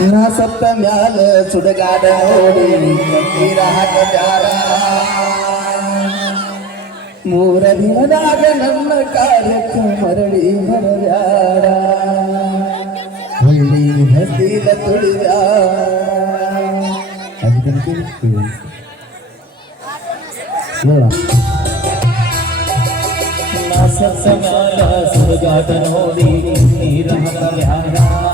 ना सत्त म्याल सुडगाड नोड़ी मीरा हाट प्यारा। मोर दिन नाग नन्न कार्यक मरली मर व्याडा हल्ली हसी ल तुळिया अभी तक के ना सत्त म्याल सुडगाड होडी मीरा हाट प्यारा।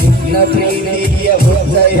ನಿನ್ನ ಪ್ರೀತಿಯ ಹೃದಯ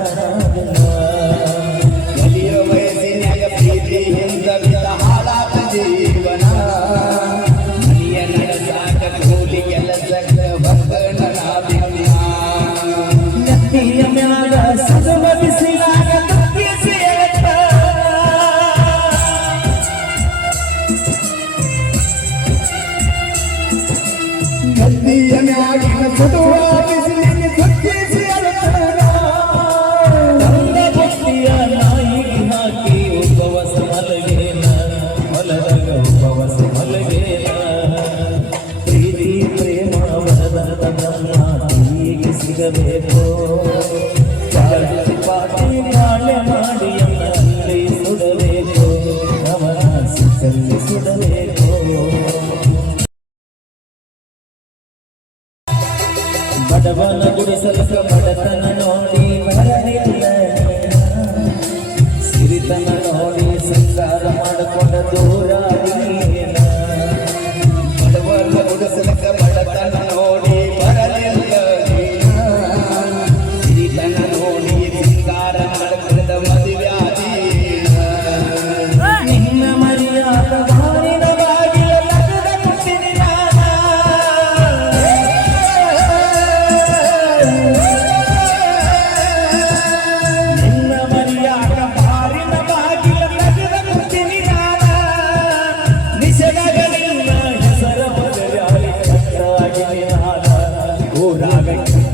बदल बदल आती किसी गवे को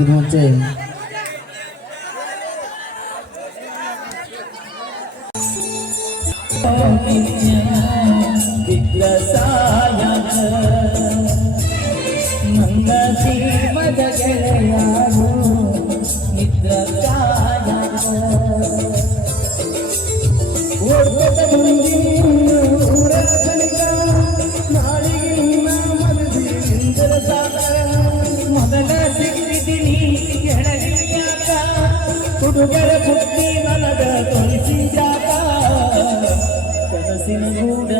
Pinoche. 你不能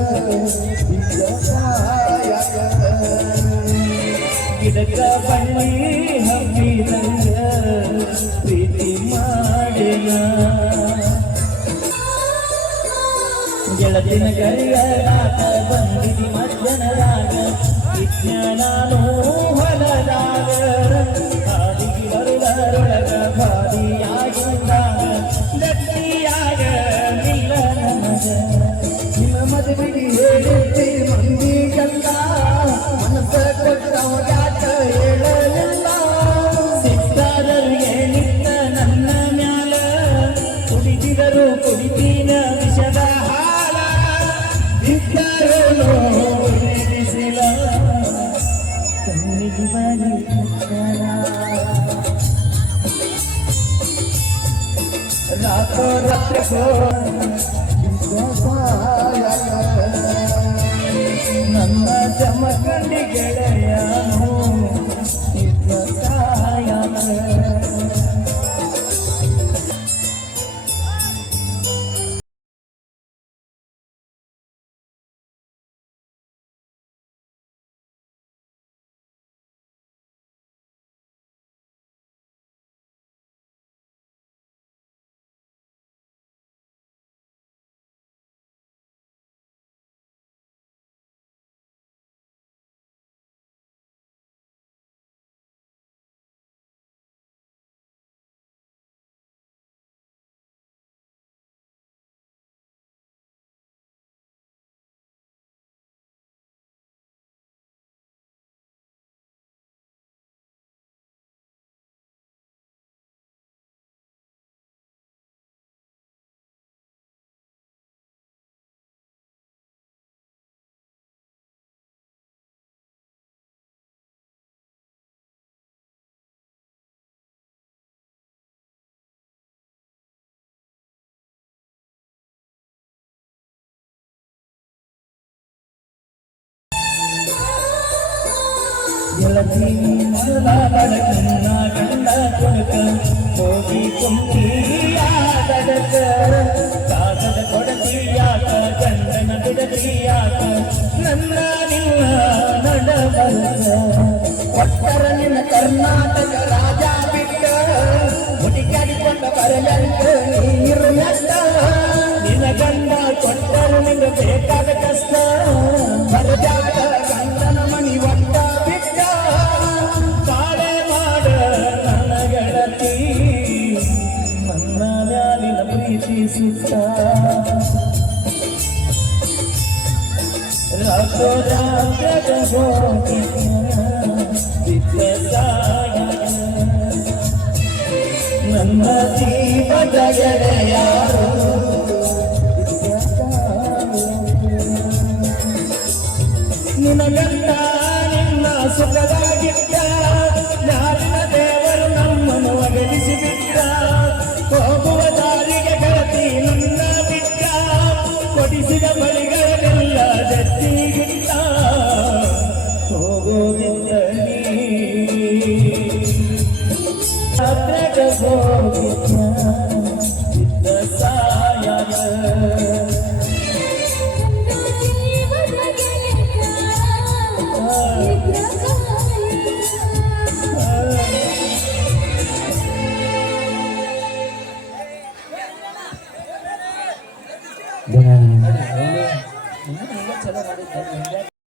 ಇದರ ಬಳ್ಳಿ ಹಬ್ಬಿದಂಗ ಪ್ರೀತಿ ಮಾಡಿದ ಗೆಳತಿನ ಗೆಳೆಯ ಆಟ ಬಂದಿದಿ ಮಜ್ಜನದಾಗ ವಿಜ್ಞಾನೂ ಹೊಲದಾಗ ಆದಿಗಿ ಹೊರದರೊಳಗ ಬಾದಿಯಾಗಿದ್ದಾಗ ಗಟ್ಟಿಯಾಗ ನಿಲ್ಲ ನಮಗ ನಿಮ್ಮ ಮದುವೆಗೆ ಹೇಳುತ್ತೆ ಮಂದಿ ಕಲ್ಲ ಮನಸ್ಸ ಕೊಟ್ಟವಗ ನನ್ನ ಜಮಕಂಡಿ ಗೆಳೆಯ ನನ್ನ ನಿನ್ನ ನಡಬಲ್ಲ ಒಟ್ಟರ ನಿನ್ನ ಕರ್ನಾಟಕ ರಾಜ ಬಿಟ್ಟ ಮುಡಿಕಾಡಿಕೊಂಡ ಬರಲಂತ ನೀರು ನಿನ್ನ ಗಂಡ ಕೊಟ್ಟರು ನಿನ್ನ ಬೇಕಾದ ಕಷ್ಟ. ನನ್ನ ಜೀವದ ಗೆಳೆಯಾರು ನಿನಗಂತ ನಿನ್ನ ಸುಖದಾಗಿದ್ದ